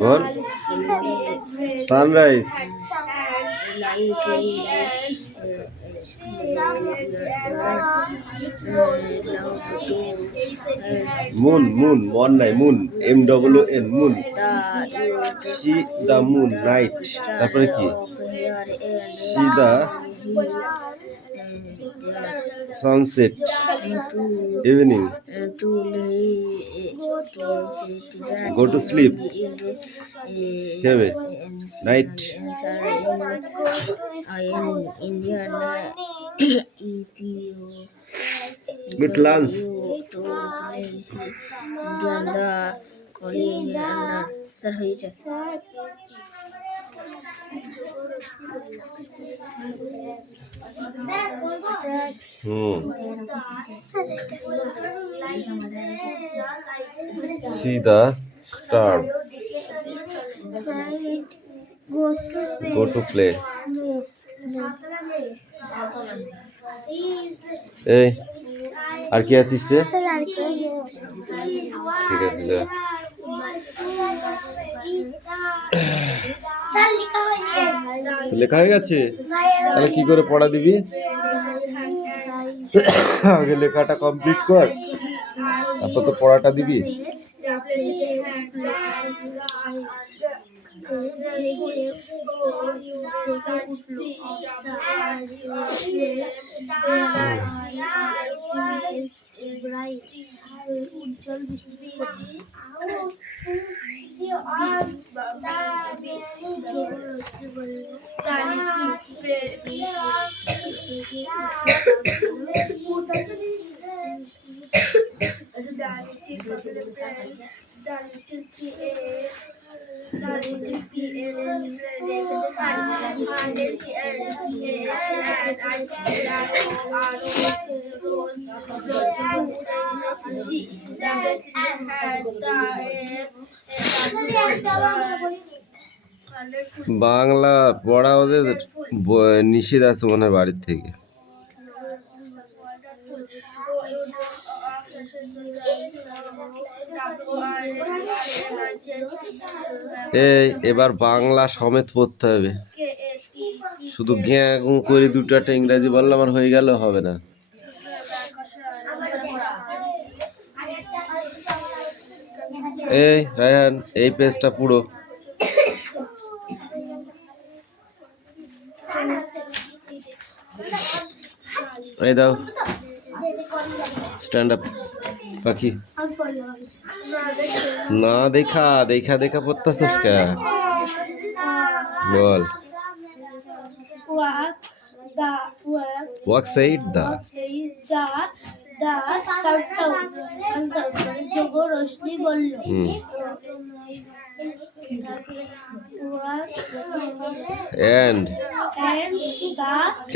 বল sunrise moon moon মন নাই moon MOON moon see the moon night তারপরে কি see the sunset evening go to sleep night with lunch see the star go to play এই আর কি আছিস রে ঠিক আছে যা লেখা হয়ে গেছে তাহলে কি করে পড়া দিবি আগে লেখাটা কমপ্লিট কর তারপর তো পড়াটা দিবি বাংলা পড়া ওদের নিষেধ আছে মনে হয় বাড়ির থেকে এবার বাংলা সমেত পড়তে হবে শুধু গ্যাঁ গুঁ করে দুটো একটা ইংরাজি বললাম আর হয়ে গেল হবে না এই রায়হান এই পেজটা পুরো এই দাও স্ট্যান্ড আপ পাখি না দেখা দেখা দেখা পড়তাছিস কে বল ওয়াক সাইড দা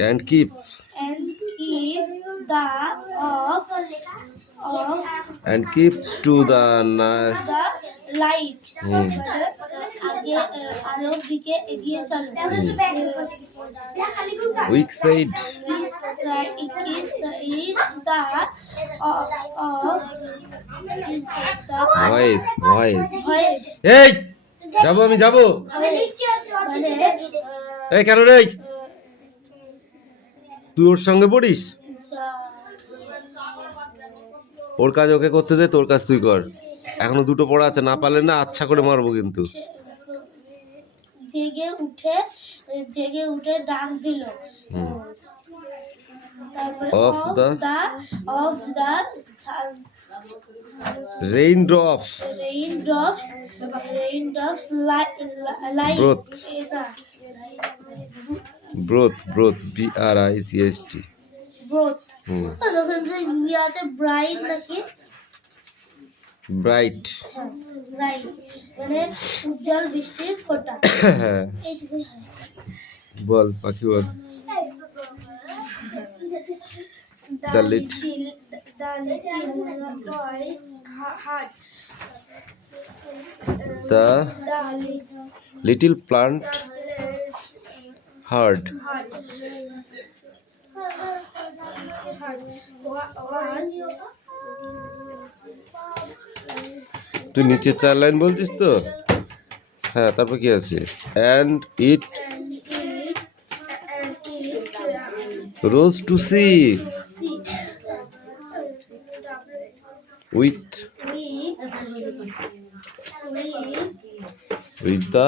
and keep the and keep to the light আলোর দিকে এগিয়ে চলো weak side is the voice এই যাবো আমি যাবো এই কেন রে তুই ওর সঙ্গে পড়িস ওর কাজ ওকে করতে দে তোর কাজ তুই কর এখনো দুটো পড়া আছে না পারলে না আচ্ছা করে মারবো কিন্তু জেগে উঠে ডাক দিল of the raindrops light broth BRICHT broth ইংরেজিতে ব্রাইট নাকি ব্রাইট মানে উজ্জ্বল বৃষ্টির ফোঁটা হ্যাঁ এইটুকুই হয় বল পাখি বল the little boy heart the little plant heard তুই নিচে 4 লাইন বলছিস তো? হ্যাঁ, তারপর কি আছে? And it rose to see with the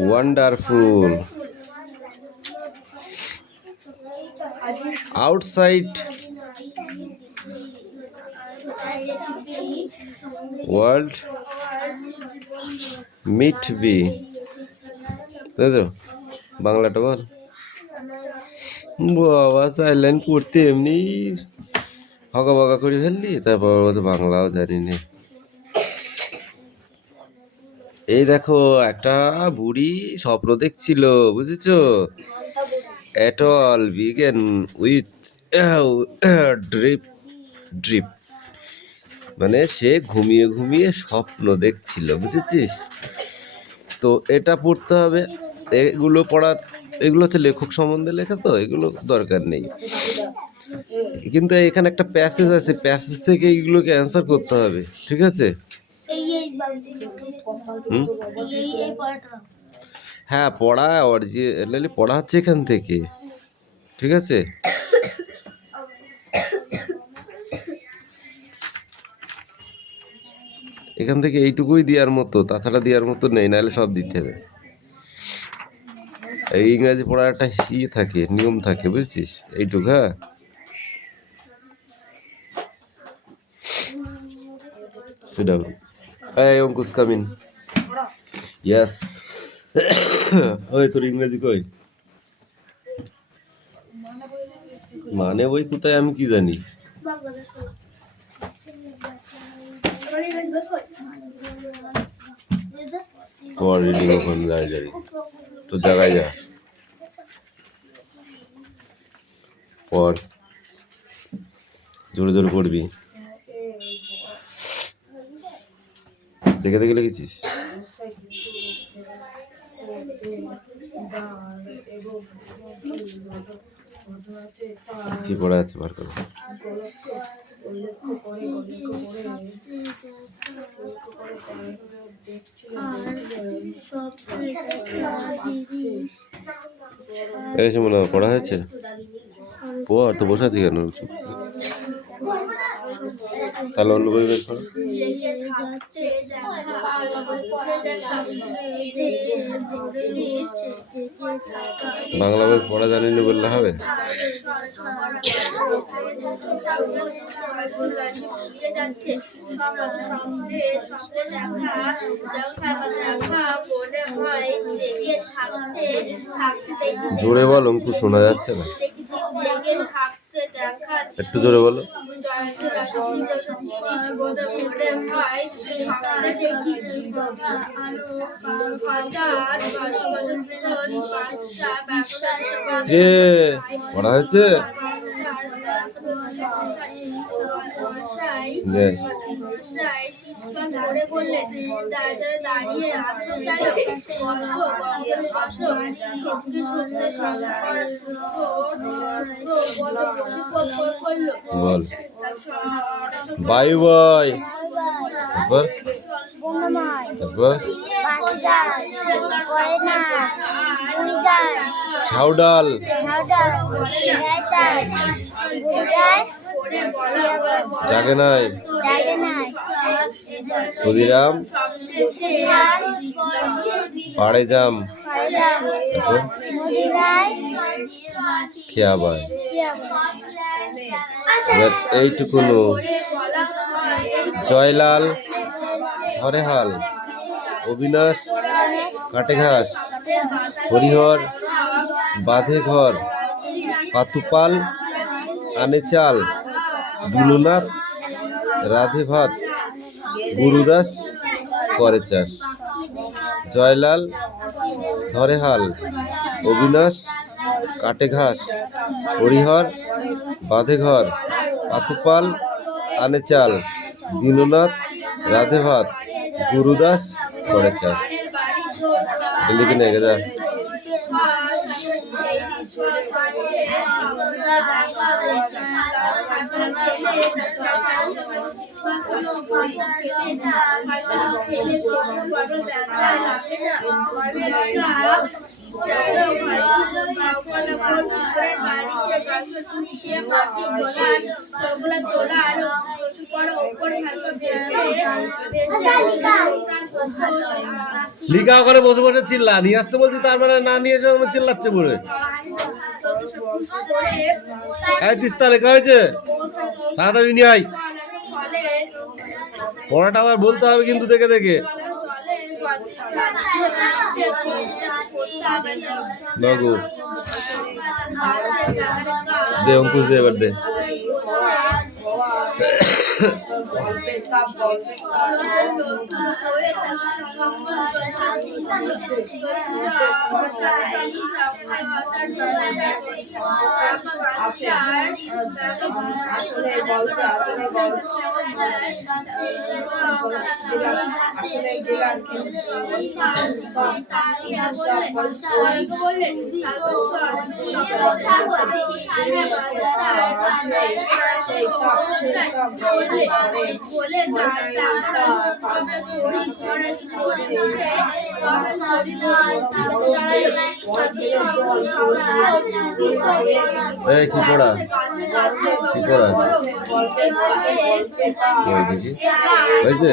wonderful outside world meet be তাই তো বাংলাটা বল বাবা 4 লাইন পড়তে এমনি হকা বকা করে ফেললি তারপর তো বাংলাও জানি না এই দেখো একটা বুড়ি স্বপ্ন দেখছিল বুঝেছো at all begin with drip drip মানে সে ঘুমিয়ে ঘুমিয়ে স্বপ্ন দেখছিল বুঝেছিস তো এটা পড়তে হবে এগুলো হচ্ছে লেখক সম্বন্ধে লেখা তো এগুলো দরকার নেই কিন্তু এখানে একটা প্যাসেজ আছে প্যাসেজ থেকে এইগুলোকে অ্যান্সার করতে হবে ঠিক আছে হ্যাঁ পড়া অরিজিনালি পড়া হচ্ছে এখান থেকে ঠিক আছে এখান থেকে এইটুকুই দেওয়ার মতো তাছাড়া দেওয়ার মতো নেই নাহলে সব দিতে হবে এই ইংরাজি পড়ার একটা থাকে নিয়ম থাকে বুঝছিস এইটুকু হ্যাঁ এই অঙ্কুশ কামিন ইয়েস ওই তোর ইংরেজি কই মানে ওই কোথায় আমি কি জানি তোমার রিডিং ওখানে যাই তো জায়গায় যা পর জোরে জোরে পড়বি দেখে দেখে লিখেছিস কি পড়া আছে বার করো এসে মনে হয় পড়া হয়েছে পড় তো বসে আছি কেন চুপ তাহলে অন্য বই বের করো বাংলা বই পড়া জানি না বললে হবে জোরে বল অঙ্কু শোনা যাচ্ছে না একটু জোরে বলো পড়া হয়েছে বল বাই বাই তারপর ঝাউডাল জাগে নাই ক্ষুদিরাম পাড়ে যাম খেয়াবাই এইটুকুনো জয়লাল ধরে হাল অবিনাশ কাটে ঘাস হরিহর বাঁধে ঘর পাতুপাল আনে চাল দীননাথ রাধে ভাত গুরুদাস করে চাষ জয়লাল ধরে হাল অবিনাশ কাটে ঘাস হরিহর বাঁধে ঘর পাতুপাল আনে চাল দীননাথ রাধে ভাত গুরুদাস করে চাষ লিখে নিয়ে গেছে লিখা ওখানে বসে বসে চিল্লা নিয়ে আসতে বলছি, তার মানে না নিয়ে এসে চিল্লাচ্ছে বলে। তিস্তা লেখা হয়েছে, তাড়াতাড়ি নিয়ে আয়। পড়াটা আবার বলতে হবে কিন্তু দেখে দেখে। বাবু দে, অঙ্কুশ দে, এবার দে। কি পড়া কি পড়া হয়েছে?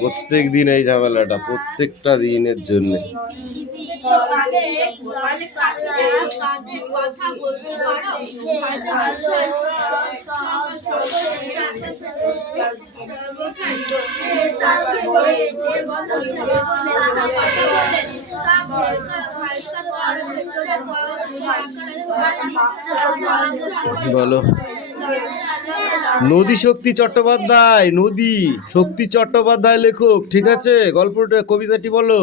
প্রত্যেক দিন এই ঝামেলাটা, প্রত্যেকটা দিনের জন্য। বলো। নদী শক্তি চট্টোপাধ্যায়, নদী শক্তি চট্টোপাধ্যায় লেখক, ঠিক আছে? গল্পটা, কবিতাটি বলো।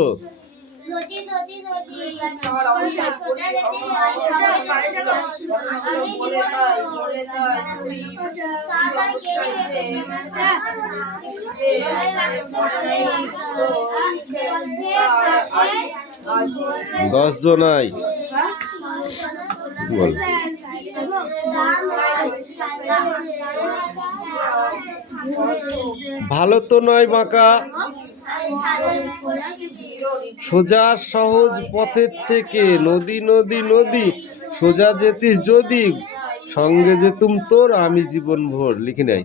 দশ জনাই বল। ভালো তো নয় বাঁকা, সোজা সহজ পথের থেকে নদী নদী নদী, সোজা যেতিস যদি, সঙ্গে যেতুম তোর আমি জীবন ভোর। লিখি নাই।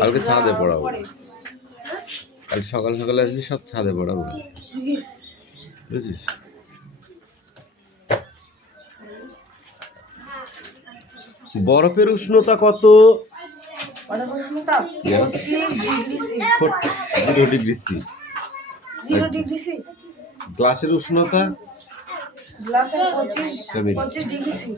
কালকে ছাদে পড়াবো, কাল সকাল সকালে আসবি, সব ছাদে পড়াবো, বুঝিস? বরফের উষ্ণতা কত? 0 ডিগ্রি সি। গ্লাসের উষ্ণতা 25 ডিগ্রি সি।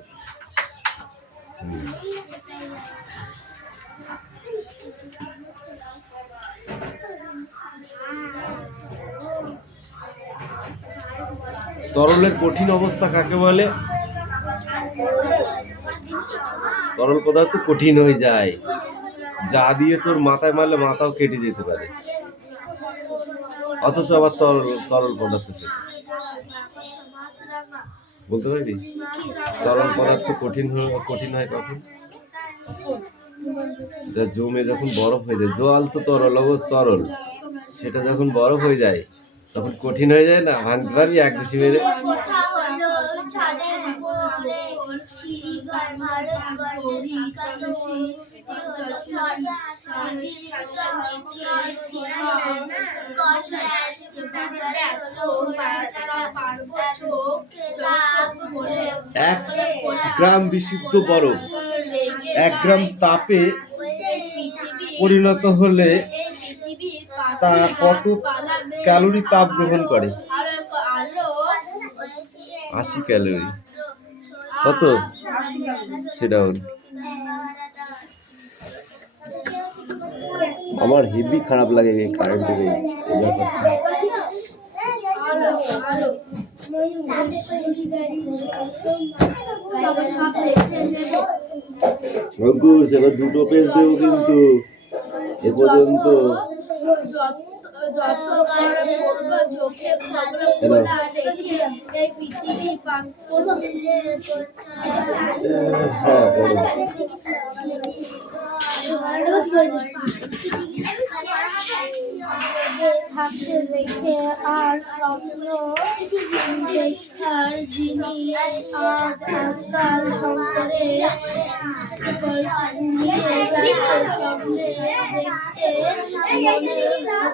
তরলের কঠিন অবস্থা কাকে বলে? তরল পদার্থ কঠিন হয়ে যায়, যা দিয়ে তোর মাথায় মারলে মাথাও কেটে যেতে পারে, অথচ আবার তরল পদার্থ সেটা বলতে পারবি? তরল পদার্থ কঠিন হয় কখন? যা জমে যখন বরফ হয়ে যায়, জল তো তরল তরল, সেটা যখন বরফ হয়ে যায় তখন কঠিন হয়ে যায় না? ভাঙতে পারবি এক বেশি মেরে? এক গ্রাম বিশুদ্ধ বরফ 1 গ্রাম তাপে পরিণত হলে তা কত ক্যালোরি তাপ গ্রহণ করে? 80 ক্যালোরি। কত? সেটাও আমার হেভি খারাপ লাগে এই কারেন্টের এই ব্যাপারটা। অঙ্কুশ এবার দুটো পেজ দেবো কিন্তু এ পর্যন্ত। থাকতে দেখে আর স্বপ্ন দেখার জিনিস আজকাল সংসারে নিয়ে যাচ্ছে। স্বপ্নে দেখতে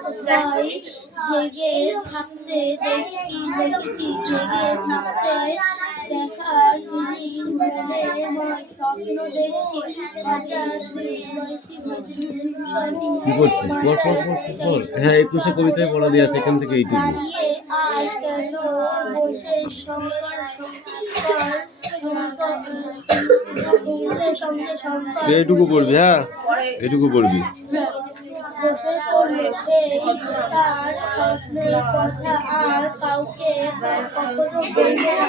মনে হয় জেগে থাকতে দেখেছি জেগে থাকতে দেখার জিনিস মনে হয় স্বপ্ন দেখছি। কি করছিস? বল। হ্যাঁ 21 কবিতায় পড়া দেওয়া আছে এখান থেকে এইটুকু। দাঁড়িয়ে আজ কেন বসে শঙ্কর এইটুকু পড়বি, হ্যাঁ এইটুকু পড়বি। বসে পড়লো সেই তার স্বপ্নের কথা আর কাউকে কখনো বলবে না।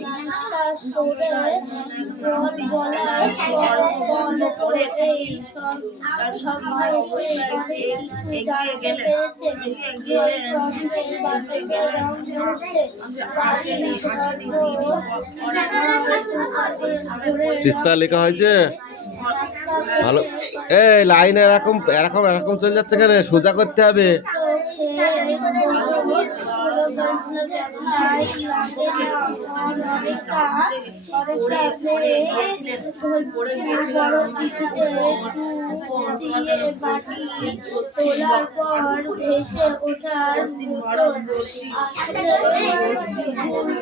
বিশ্বাস করে বলার ফল করে এই স্বপ্নে কিছু জানতে পেরেছে। স্বপ্নের বাতাসে রং ধরছে। তিস্তা লেখা হয়েছে ভালো। এই লাইন এরকম এরকম এরকম চলে যাচ্ছে কেন? সোজা করতে হবে। তোলার পর ভেসে ওঠার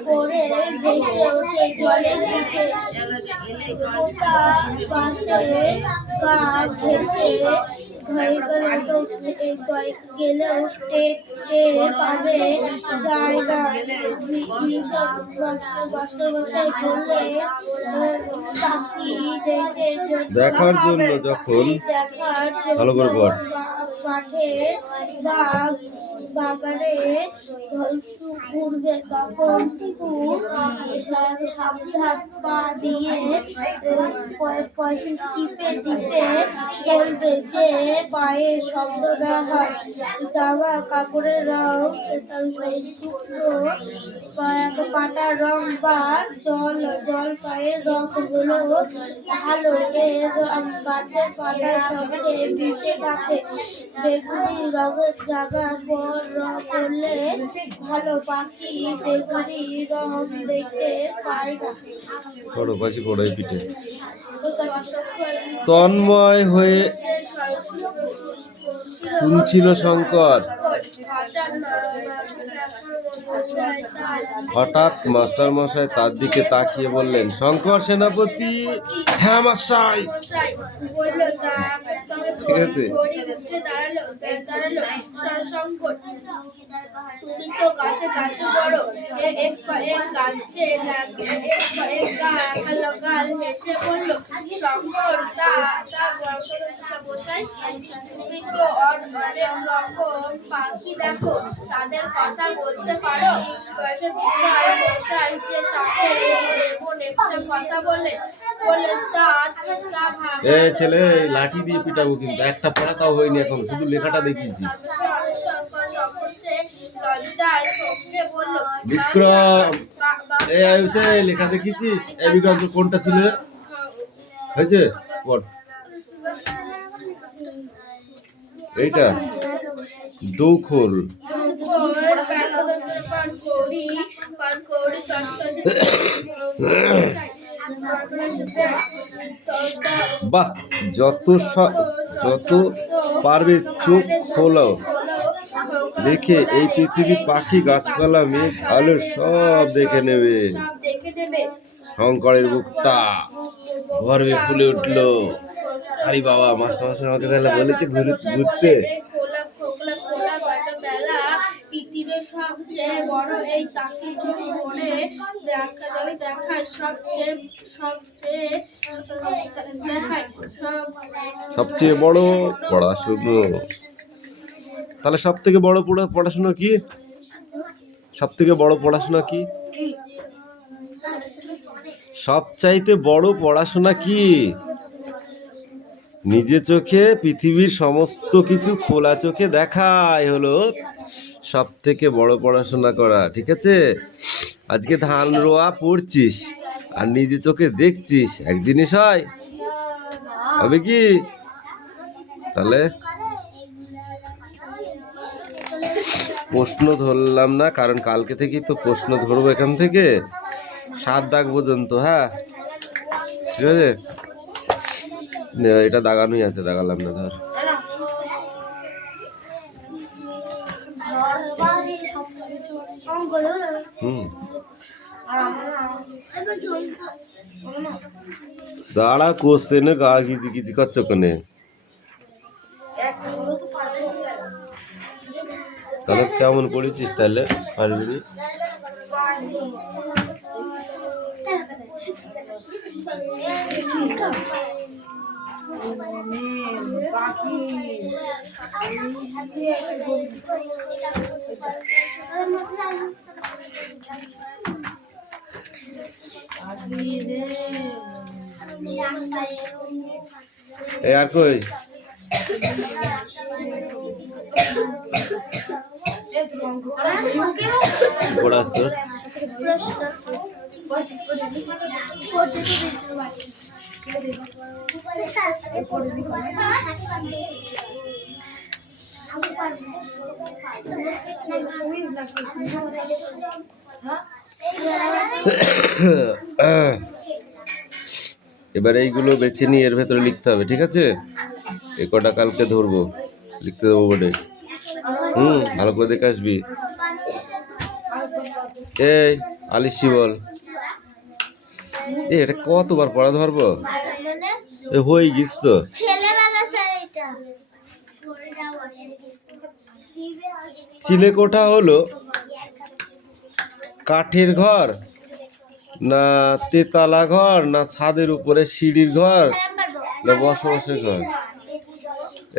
করে ভেসে ওঠে জলের দিকে। পাশে গা ঘেঁষে গেলেও টের পাবে জায়গা। মাস্টারমশাই বললে পাখি দেখার জন্য যখন ভালো করে পড় মাঠে বা বাগানে ঘুরবে তখন খুব সাবধান পা দিয়ে চিপে দিতে চলবে যে পায়ের শব্দ না হয়। জামা কাপড়ের রং শুকনো পাতার রং বা জল পায়ের রং হলো ভালো। এর গাছের পাতার সঙ্গে মিশে থাকে। বেগুনি রঙের জামা পরলে ভালো। পাখি বেগুনি রং দেখতে পায় না। পিঠে তন্ময় হয়ে শুনছিল শঙ্কর। হঠাৎ মাস্টার মশাই তার দিকে তাকিয়ে বললেন, শঙ্কর সেনাপতি। হ্যাঁ মশাই। ঠিক আছে। তুমি তো গাছে গাছে বড় গাল হেসে বলল শঙ্কর। তুমি তো অনেক রকম পাখি দেখো, তাদের কথা বলতে পারো? মশাই যে তাকে এমন একটা কথা বলে ছেলে লাঠি দিয়ে পিটাবো কিন্তু। একটা পড়াটাও হয়নি এখন, শুধু লেখাটা দেখিয়েছিস। বিক্রম লেখা দেখিয়েছিস? এই বিক্রম কোনটা ছিল? হয়েছে পড়। এইটা দৌখোল। বাহ, যত পারবে চোখ খোলো, দেখে এই পৃথিবীর পাখি গাছপালা মেঘ আলো সব দেখে নেবে। শঙ্করের বুকটা গর্বে ফুলে উঠলো। আরে বাবা, মাস্টার আমাকে তাহলে বলেছে ঘুরতে। পৃথিবীর সবচেয়ে বড় এই চাকরি যদি মনে দেখায় সবচেয়ে বড় পড়াশুনো। তাহলে সব থেকে বড় পড়াশোনা কি? সব থেকে বড় পড়াশোনা কি? সবচাইতে বড় পড়াশোনা কি? নিজে চোখে পৃথিবীর সমস্ত কিছু খোলা চোখে দেখাই হলো সব থেকে বড় পড়াশোনা করা। ঠিক আছে? আজকে ধান রোয়া পড়ছিস আর নিজে চোখে দেখছিস, এক জিনিস হয়? হবে কি? তাহলে প্রশ্ন ধরলাম না, কারণ কালকে থেকেই তো প্রশ্ন ধরবো এখান থেকে 7 দাগ পর্যন্ত। হ্যাঁ, ঠিক আছে? এটা দাগানোই আছে, দাগালাম না। ধর, দাঁড়া, কোশ্চেনে গা গিজি গিজি করছো কেনে? তাহলে কেমন করেছিস? তাহলে পারবি নি? আর কই পড়াস তোর? এবার এইগুলো বেছে নিয়ে এর ভেতরে লিখতে হবে। ঠিক আছে? এ কটা কালকে ধরবো, লিখতে দেবো বোর্ডে। ভালো করে দেখে আসবি। এই আলিশি বল, এটা কতবার পড়া ধরবো? হয়ে গিস তো। চিলেকোঠা হলো কাঠের ঘর, না তেতলা ঘর, না ছাদের উপরে সিঁড়ির ঘর, না বসবাসের ঘর?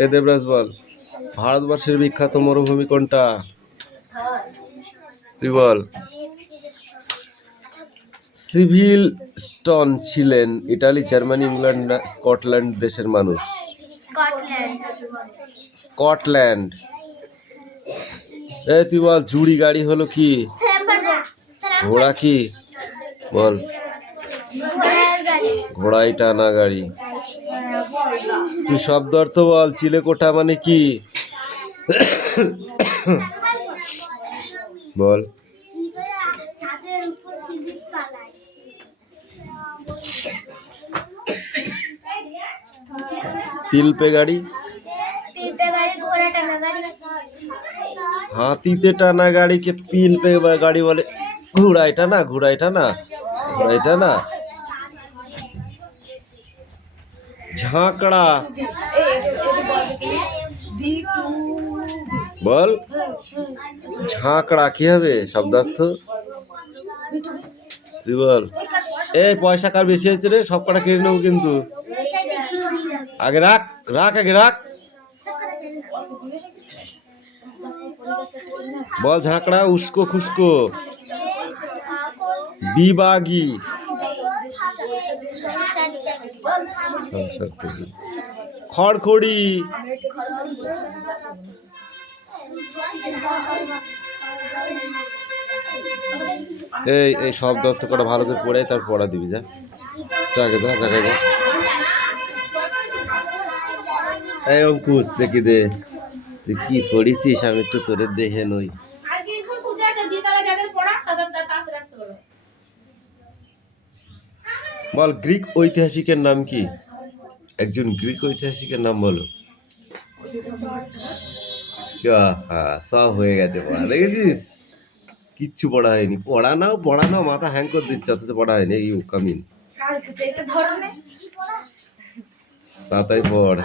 এ দেবরাজ বল, ভারতবর্ষের বিখ্যাত মরুভূমি কোনটা? তুই বল। সিভিল স্টোন ছিলেন ইটালি, জার্মানি, ইংল্যান্ড না স্কটল্যান্ড দেশের মানুষ? স্কটল্যান্ড। এই তুই বল, জুড়ি গাড়ি হলো কি? ঘোড়া কি? বল। ঘোড়াই টানা গাড়ি। তুই শব্দ অর্থ বল। চিলেকোঠা মানে কি? বল। তিলপে গাড়ি? হাতিতে টানা গাড়িকে পিলপে গাড়ি বলে। ঘোড়াই টানা, ঘোড়াই টানা, ঘোড়াই টানা। ঝাঁকড়া বল। ঝাঁকড়া কি হবে শব্দার্থ? তুই বল। এই পয়সা কার বেশি হয়েছে রে? সব কটা কেড়ে নেবো কিন্তু। আগে রাখ, রাখ, আগে রাখ। বল ঝাঁকড়া। উস্কো খুস্কো? বিবাগী? খড়খড়ি? এই শব্দ অর্থ কটা ভালো করে পড়ে তার পড়া দিবি। যা জাগে যা, জায়গায় যা। এই অঙ্কুশ দেখি দে, তুই কি পড়েছিস? আমি একটু তোরে দেখে নই। বল, গ্রিক ঐতিহাসিকের নাম কি? একজন গ্রিক ঐতিহাসিকের নাম বলো। সব হয়ে গেছে পড়া, দেখেছিস? কিচ্ছু পড়া হয়নি। পড়া নাও মাথা হ্যাং করে দিচ্ছে, অথচ পড়া হয়নি। এই কামিন, তাড়াতাড়ি পড়।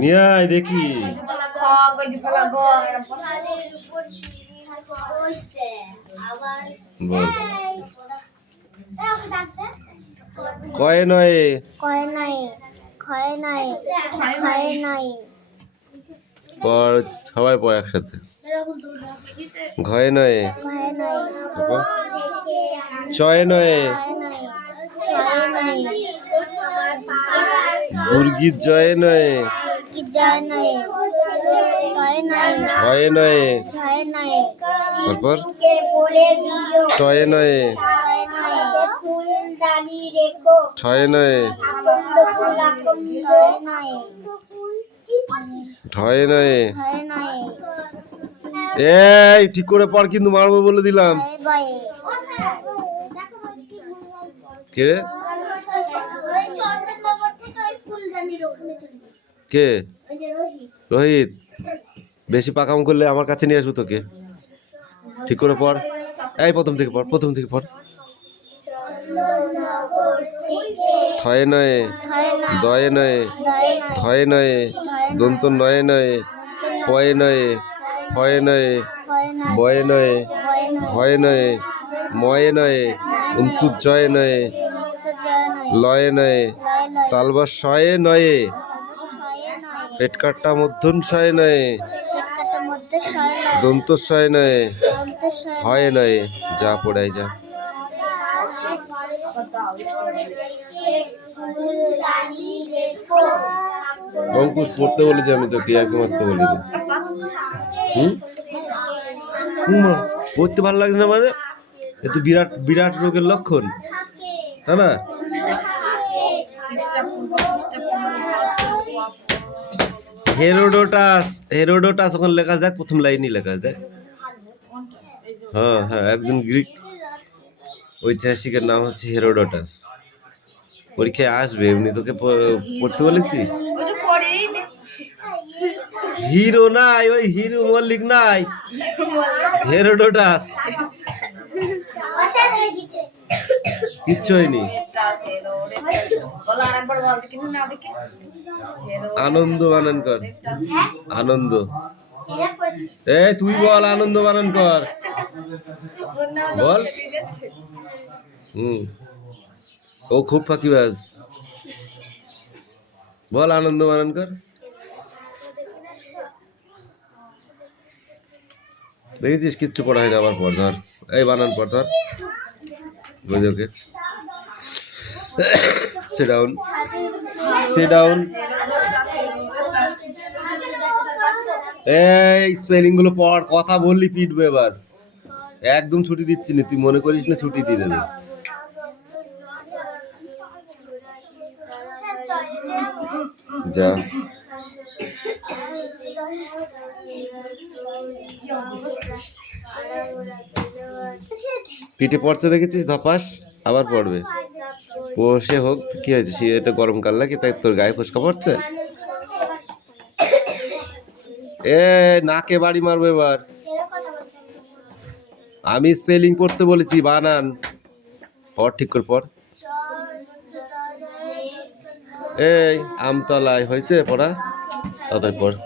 নিয়ে আয় দেখি। ছাদের উপর সিঁড়ি বসতে আবার বল। কয়ে নয় কয় নাই ক্ষয় নাই ক্ষয় নাই পর, সবাই পড় একসাথে। ঘয়ে নয় ভয় নাই তারপর চয়ে নয় ভয় নাই ছয় নাই বুর্গির জয়ে নয় কি যায় নাই ভয় নাই ছয়ে নয় ছয় নাই তারপর বলে দিও ছয়ে নয় ভয় নাই ফুল দানি রেখো ছয়ে নয় ভয় নাই ঠয়ে নয়। ভয় নাই এই ঠিক করে পড় কিন্তু মারবো বলে দিলাম। ভয় ভয় কে রে? ওই চন্দননগর থেকে ওই ফুলদানির ওখানে চলে গেছে কে? ওই যে রোহিত রোহিত, বেশি পাকাম করলে আমার কাছে নিয়ে আসবো তোকে। ঠিক করে পড়। এই প্রথম থেকে পড়, প্রথম থেকে পড়। চন্দননগর থেকে থয়ে নয় ভয় নাই দয়ে নয় ভয় নাই ধয়ে নয় দন্ত নয়ে নয় পয়ে নয় ফয়ে নয় ভয় নাই বয়ে নয় ভয় নাই ভয়ে নয় ময়ে নয় জয়ে নয় তো যায় নাই লয়ে নয় লয় লয় তালবা শয়ে নয়ে ছয়ে নয় পেট কাটটা মধ্যন শয়ে নয় পেট কাটার মধ্যে ছয় নয় দন্ত শয়ে নয় দন্ত ছয় হয় নয়। যা পড়াই যা। ফুলদানি রেখো অঙ্কুশ পড়তে বলেছি আমি তোকে, একদম মারতে বলিনি। পড়তে ভালো লাগছে না মানে? এ তো বিরাট বিরাট রোগের লক্ষণ, তাই না? হেরোডোটাস, হেরোডোটাস ওখানে লেখা দেখ, প্রথম লাইনই লেখা দেখ। হ্যাঁ হ্যাঁ, একজন গ্রিক ঐতিহাসিকের নাম হচ্ছে হেরোডোটাস। পরীক্ষায় আসবে, এমনি তোকে পড়তে বলেছি। হিরো নাই, ওই হিরো মল্লিক নাই, হেরোডোটাস। কিচ্ছু হয়নি। আনন্দ বানান কর, আনন্দ। তুই বল, আনন্দ বানান কর, বল। ও খুব ফাঁকিবাজ, বল আনন্দ বানান কর। দেখেছিস কিচ্ছু পড়া হয় না, আবার পর ধর। এই বানান পর ধর, বুঝে ওকে। sit down, sit down। এই স্পেলিং গুলো পড়, কথা বললি পিটবে এবার। একদম ছুটি দিচ্ছি না, তুই মনে করিস না ছুটি দিয়ে দেবে। যা। পিঠে পড়ছে দেখেছিস, ধপাস আবার পড়বে। বসে হোক, কি হয়েছে, সে এটা গরমকাল নাকি, তাই তোর গায়ে ফসকা পড়ছে? নাকে বাড়ি মারবো এবার। আমি স্পেলিং পড়তে বলেছি, বানান পড়, ঠিক করে পড়। এই আমতলায় হয়েছে পড়া, তাড়াতাড়ি পড়।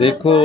দেখো